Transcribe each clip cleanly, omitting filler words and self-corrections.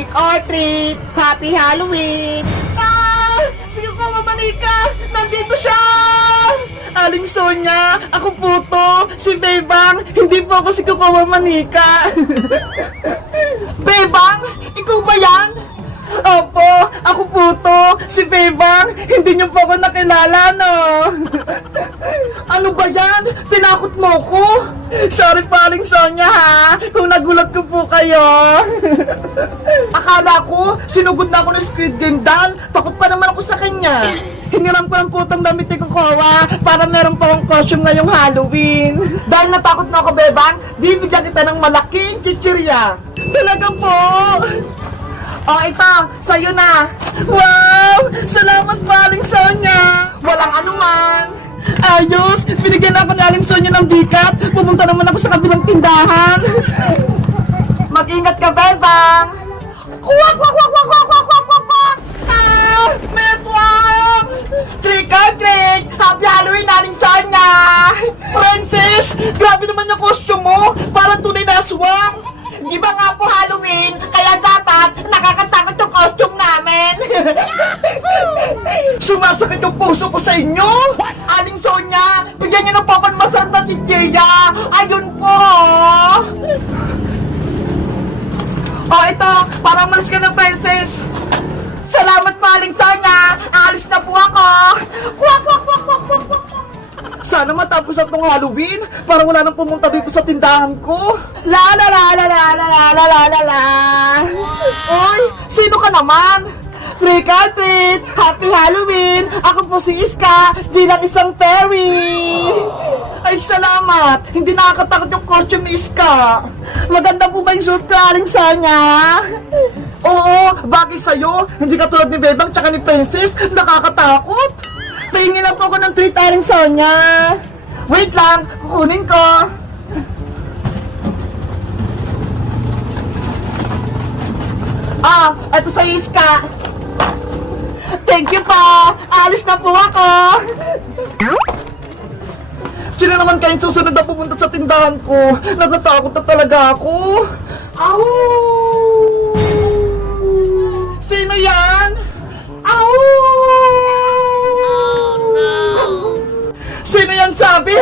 Trick or treat! Happy Halloween! Ah! Sige ko, Manika! Nandito siya! Aling Sonia, ako po to, si Bebang, hindi po ako si Kuko Manika. Bebang, ikaw ba yan? Opo, ako po to, si Bebang, hindi niyo po ako nakilala, no? Ano ba yan? Tinakot mo ko? Sorry pa, Aling Sonia, ha? Kung nagulat ko po kayo. Akala ko, sinugod na ako ng Squid Game Dan. Takot pa naman ako sa kanya. Hiniram ko ng putang damit ni Kukowa para meron pa akong costume ngayong Halloween. Dahil natakot na ako, Bebang, bibigyan kita ng malaking chichirya. Talaga po. Oh, ito, sa'yo na. Wow! Salamat pa, Aling Sonia. Walang anuman. Ayos, binigyan ako ni Aling Sonia ng bikat. Pumunta naman ako sa kabilang tindahan. Mag-ingat ka, Bebang. Kuwak, wak, wak, wak, wak, wak, wak, wak, wak. Ah! Meswang! Trick or treat! Happy Halloween, Aling Sonia! Princess, grabe naman yung costume mo. Parang tunay na aswang. Di ba nga po Halloween, kaya dapat nakakatakot yung costume namin. Sumasakit yung puso ko sa inyo. Aling Sonia, bigyan niyo ng po ako ng masarap na chichirya. Ayun po. Oh, ito, parang malas ka ng princess. Salamat po, Aling Sonia. Alis na po ako. Kwak, kwak, kwak, kwak, kwak, kwak. Sana matapos na itong Halloween. Parang wala nang pumunta dito sa tindahan ko. La la la la la la la la la la la. Uy, sino ka naman? Trick or treat! Happy Halloween! Ako po si Iska bilang isang fairy. Ay, salamat! Hindi nakakatakot yung costume ni Iska. Maganda po ba yung suit ko, Aling Sonia? Oo, bagay sa'yo. Hindi katulad ni Bebang tsaka ni Princess. Nakakatakot. Tingin lang po ako ng treat, Aling Sonia. Wait lang, kukunin ko. Ah, ito sa Iska. Thank you po. Alis na po ako. Sino naman kayong susunod na pumunta sa tindahan ko? Natatakot na talaga ako. Au! Sino yan? Au! Sino yan sabi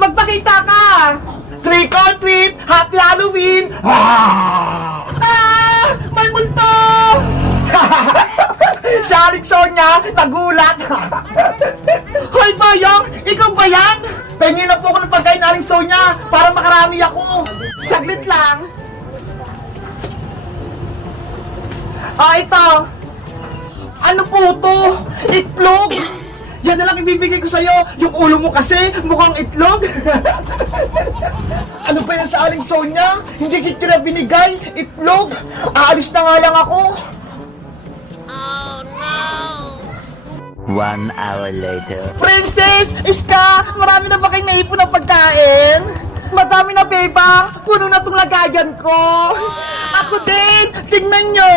Magpakita ka! Trick or treat! Happy Halloween! Ah! May multo! Si Aling Sonia, nagulat! Hoy, Boyong! Ikaw ba yan? Pengin na po ako ng pagkain Aling Sonia para makarami ako! Saglit lang! Ito! Ano po to? Itlog! Yan na lang ibibigay ko sa'yo! Yung ulo mo kasi mukhang itlog! Ano ba yan sa Aling Sonia? Hindi kita binigay! Itlog! Aalis na nga lang ako! Oh no! 1 hour later. Princess! Iska! Marami na ba kayong naipon ng pagkain? Madami na, Beba! Puno na tong lagayan ko! Ako din! Tingnan nyo!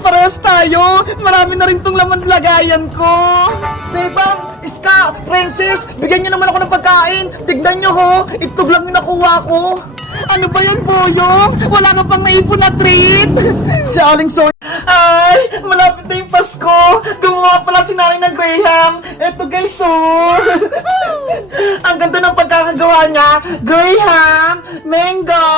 Parehas tayo! Marami na rin tong laman lagayan ko! Beba! Iska! Princess! Bigyan nyo naman ako ng pagkain! Tignan nyo ho! Itlog lang yung nakuha ko! Ano ba yan, Boyong? Wala ka pang naipon na treat! Si Aling Sonia. Ay! Malapit na yung Pasko! Gumawa pala si Nanay ng Graham! Eto guys, oh! Ang ganda ng pagkakagawa niya! Graham! Mango!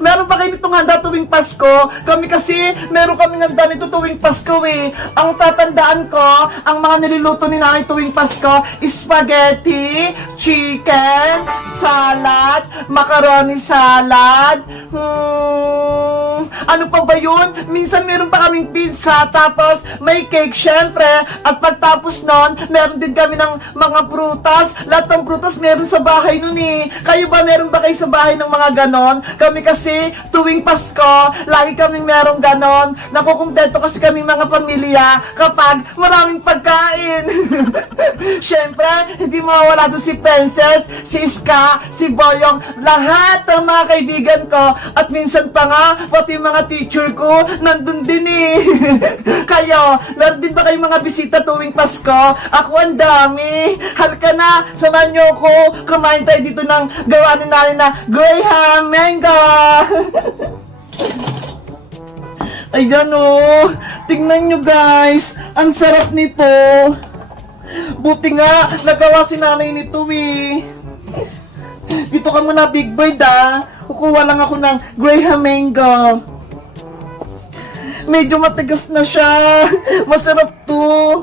Meron pa kayo nitong handa tuwing Pasko? Kami kasi, meron kaming handa nito tuwing Pasko eh! Ang tatandaan ko, ang mga niluluto ni Nanay tuwing Pasko, spaghetti, chicken, salad, macaroni salad, ano pa ba yun? Minsan meron pa kaming pizza, tapos may cake syempre, at pagtapos nun, meron din kami ng mga prutas. Lahat ng prutas meron sa bahay nun eh. Kayo ba, meron ba kayo sa bahay ng mga ganon? Kami kasi, tuwing Pasko, lagi kaming merong ganon. Nakukuntento kasi kami mga pamilya kapag maraming pagkain. Syempre, hindi mawawala doon si Princess, si Iska, si Boyong, lahat ng mga kaibigan ko, at minsan pa nga, pati yung mga teacher ko, nandun din eh. Kayo, meron din ba kayong mga bisita tuwing Pasko? Ako ang dami. Halika na, samahan niyo ako. Kumain tayo dito ng gawa ni Nanay na Graham Mango. Ayan tingnan nyo guys, ang sarap nito. Buti nga, nagawa si nanay nito Dito ka muna, Big Bird Kukuha lang ako ng Graham Mango. Medyo matigas na siya. Masarap to.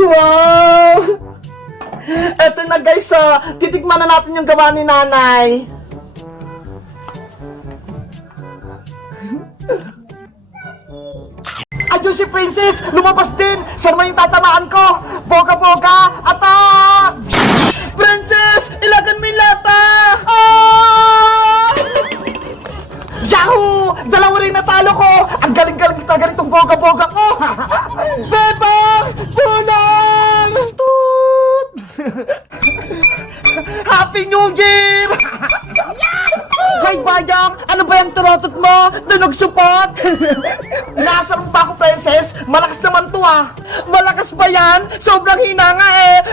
Wow! Eto na guys, titikman na natin yung gawa ni nanay. Ayun si Princess! Lumabas din! Siya naman yung tatamaan ko! Boga-boga! Attack! Princess! Ilagan mo yung lata! Ah! Yahoo! Dalawa rin natalo ko! Ang galing-galing talaga nitong boga-boga ko! Bebang! Tulong! Toot! Happy New Year! Hay Bayang! Ano ba yung turotot mo? Tunog support! Inaasar pa ako, Princess! Malakas naman to Malakas ba yan? Sobrang hina nga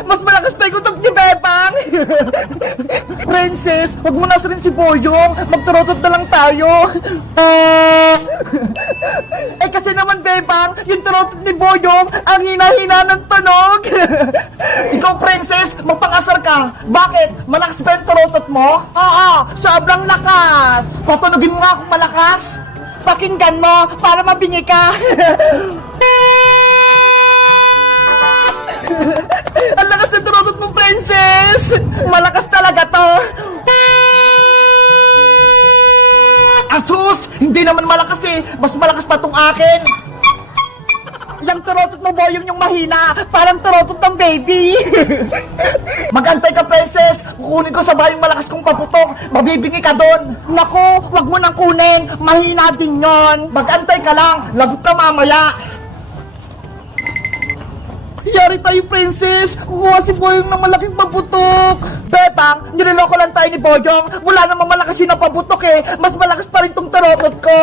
Mas malakas pa yung kutob ni Bebang! Princess, wag mo nasarin si Boyong! Magturotot na lang tayo! Kasi naman Bebang, yung turotot ni Boyong, ang hina-hina ng tunog! Ikaw, Princess, magpangasar ka! Bakit? Malakas ba yung turotot mo? Oo! Sobrang lakas! Patunogin mo nga kung malakas! Pakinggan mo para mabingi ka! Ang lakas ng turotot mo, Princess! Malakas talaga to! Asus! Hindi naman malakas Mas malakas pa tong akin! Yung turotot mo, Boyong, yung mahina. Parang turotot ng baby. Magantay ka, Princess. Kukunin ko sabay yung malakas kong paputok. Mabibingi ka doon. Nako, wag mo nang kunin. Mahina din yon. Magantay ka lang. Lagot ka mamaya. Yari tayo, Princess. Kukuha si Boyong ng malaking paputok. Bebang, niloloko lang tayo ni Boyong. Wala namang malakas yun na paputok Mas malakas pa rin tong turotot ko.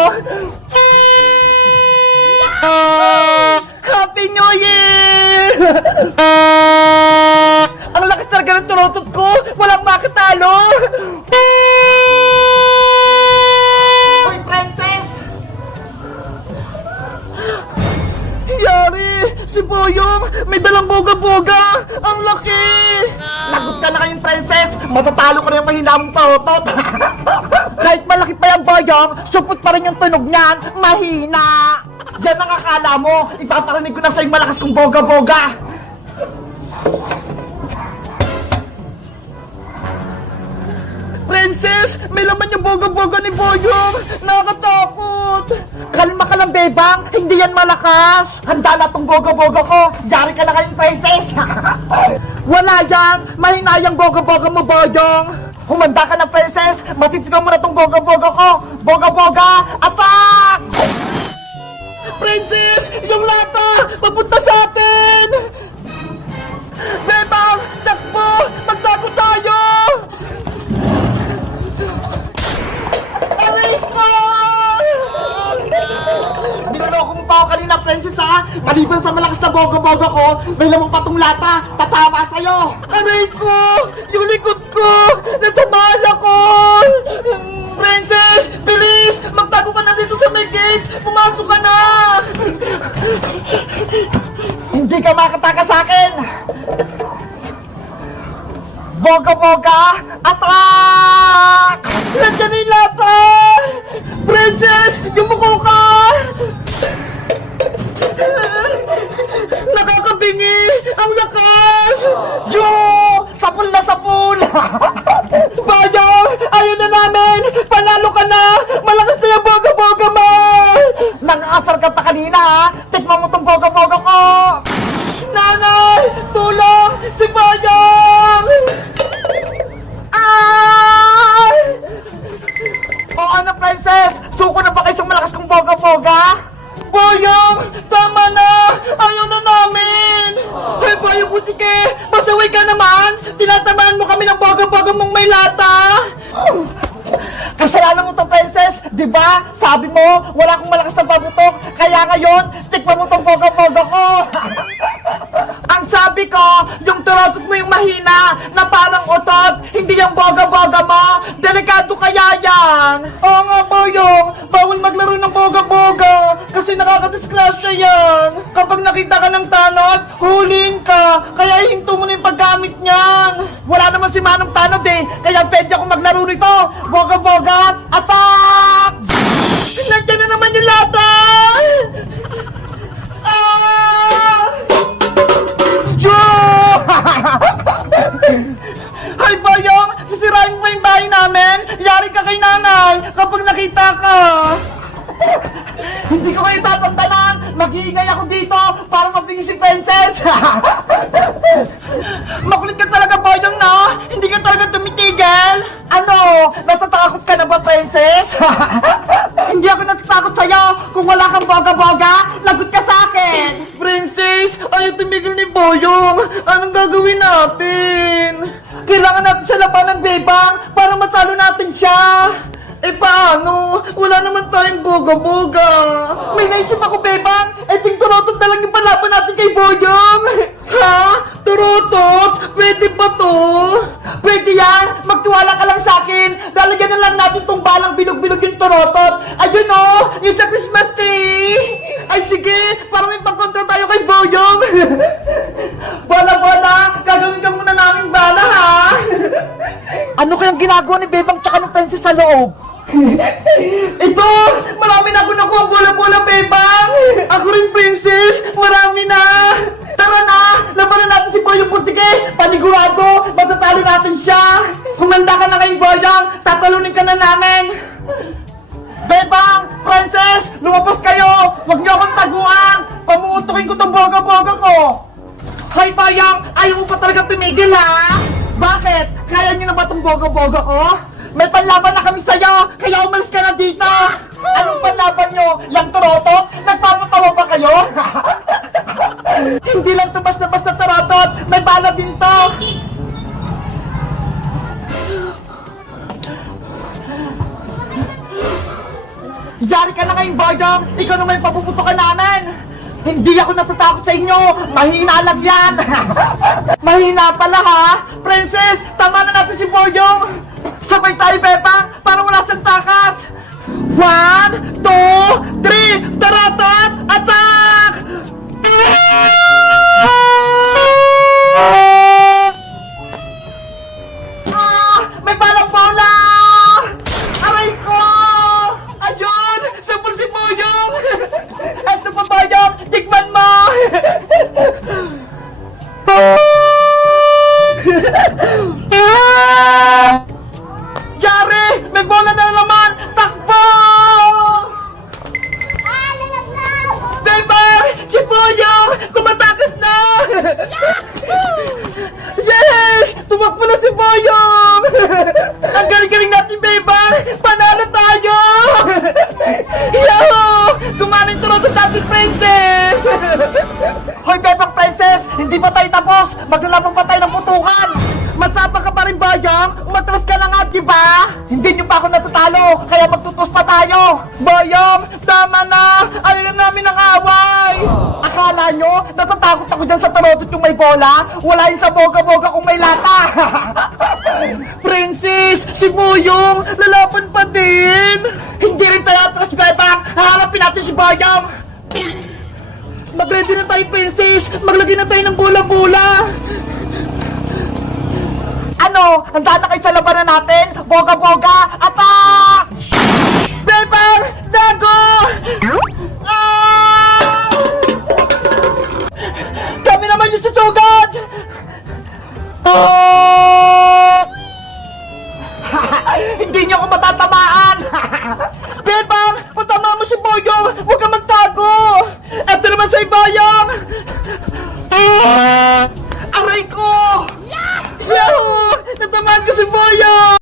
Happy New Year! Ang lakas talaga ng turotot ko! Walang makatalo! Hoy, Princess! Yari! Si Boyong! May dalang boga-boga! Ang laki! Lagot ka na kayong, Princess! Matatalo ko na yung mahina mong turotot! Kahit malaki pa yung Boyong, supot pa rin yung tunog niyan! Mahina! Yan ang akala mo! Ipaparinig ko na sa'yo malakas kong boga-boga! Princess! May laman yung boga-boga ni Boyong! Nakakatakot! Kalma ka lang, Bebang! Hindi yan malakas! Handa na tong boga-boga ko! Yari ka na kayong, Princess! Wala yan! Mahina yung boga-boga mo, Boyong! Humanda ka na, Princess! Matitigaw mo na tong boga-boga ko! Boga-boga! Attack! Princess! Yung lata! Papunta sa atin! Bebang! Takbo! Magtago tayo! Aray ko! Niloloko mo pa ako kanina, Princess Maliban sa malakas na boga-boga ko, may lamang patong lata! Tatama sa'yo! Aray ko! Yung likod ko! Natamaan ako! Princess! Bilis! Magtago ka na dito sa may gate! Pumasok ka na! Hindi ka makataka sa akin! Boga-boga! Attack! Nandiyan na yung lata! Princess! Yumuko ka! Nakakabingi! Ang lakas! Jo! Sapul na sapul! Bayang! Ayaw na namin! Panalo ka na! Malakas na yung boga-boga mo! Nang-asar ka pa kanina Tikman mo tong boga-boga ko! Nanay! Tulong! Si Bayang! Ay! O ano, Princess? Suko na ba kayo sa malakas kong boga-boga? Boyong! Tama na! Ayaw na namin! Hey, Boyong Butike! Pasaway ka naman! Tinatamaan mo kami ng boga-boga mong may lata! Kasalanan mo to, Princess! Diba? Sabi mo, wala akong malakas na pabutok! Kaya ngayon, tikman mo tong boga-boga ko! Ang sabi Sinabi ko, yung turotot mo yung mahina na parang otot, hindi yung boga-boga mo. Delikado kaya yan. Oo nga, Boyong. Bawal maglaro ng boga-boga kasi nakakadisgrasya yan. Kapag nakita ka ng tanod, huliin ka. Kaya hinto mo na yung paggamit niyan. Wala naman si Manong Tanod eh, kaya pwede ako maglaro nito. Boga-boga, attack! Nandiyan na naman yung lata! Ah! Yo! Hay Boyong! Sisirain mo yung bahay namin! Yari ka kay nanay kapag nakita ka! Hindi ko kayo tatantanan! Mag-iingay ako dito para mapingi si Princess! Makulit ka talaga, Boyong, no? Hindi ka talaga tumitigil! Ano? Natatakot ka na ba, Princess? Hindi ako natatakot sa'yo! Kung wala kang boga-boga, lagot ka sa akin! Princess, ayaw tumigil ni Boyong! Anong gagawin natin? Kailangan natin siya labanan, Bebang, para matalo natin siya! Eh paano? Wala naman tayong boga-boga. May naisip ako, Bebang. Eh ting turotot na lang yung palaban natin kay Boyong. Ha? Turotot? Pwede ba to? Pwede yan. Magtiwala ka lang sa akin. Lalagyan na lang natin tong balang bilog-bilog yung turotot. Ayun o, yung sa Christmas tree. Ay sige, para may pagkontra tayo kay Boyong. Bala-bala, gagawin ka muna namin bala, ha? Ano kayang ginagawa ni Bebang tsaka ng Princess sa loob? Ito! Marami na ako nakuha bola-bola, Bebang! Ako rin, Princess! Marami na! Tara na! Labanan natin si Boyong Butike! Panigurado! Matatalo natin siya! Humanda ka na kay Boyong! Tatalunin ka na namin! Bebang! Princess! Lumabas kayo! Huwag niyo akong taguan! Pamuutukin ko tong boga-boga ko! Hoy, Boyong! Ayaw mo pa talaga tumigil, ha? Bakit? Kaya niyo na ba tong boga-boga ko? May panlaban na kami sa'yo, kaya umalis ka na dito! Anong panlaban nyo? Yang turotot? Nagpapatawa ba kayo? Hindi lang to basta-basta turotot, may bala din to! Yari ka na ngayon, Boyong! Ikaw naman yung papuputukan namin! Hindi ako natatakot sa inyo! Mahina lang yan! Mahina pala, ha? Princess, tama na natin si Boyong! Sabay tayo, Bebang, para wala siyang takas! 1, 2, 3, taratat, attack! Ah! May balang bola! Aray ko! Ayun! Sabol si Boyong! Eto pa, Boyong! Tikman mo! Yari! May bola na naman! Takbo! Bebang! Si Boyong! Kumatakas na! Yay! Tumakbo na si Boyong! Ang galing-galing natin, Bebang! Panalo tayo! Yahoo! Gumana yung turotot natin, Princess! Hoy, Bebang Princess! Hindi pa tayo tapos! Maglalaban pa tayo ng putukan! Matapang ka pa rin, Boyong? Umatras ka na nga, diba? Hindi nyo pa ako natatalo, kaya magtutos pa tayo! Boyong, tama na! Ayaw na namin ang away! Akala nyo, natatakot ako dyan sa tarotot yung may bola? Wala yung sa boga-boga kung may lata! Princess, si Boyong, lalaban pa din! Hindi rin tayo atras, Bebang! Haharapin natin si Boyong! Mag-ready na tayo, Princess! Maglagay na tayo ng bola-bola! Ano? Handa na kayo sa labanan natin? Boga-boga! Attack! Bebang! Dago! Ah! Kami naman yung susugod! Oh! Hindi niyo ako matatamaan! Bebang! Patama mo si Boyong! Huwag ka magtago! Eto naman sa'yo, Boyong! Aray ko! Yahoo! Natamaan ko si Boyong!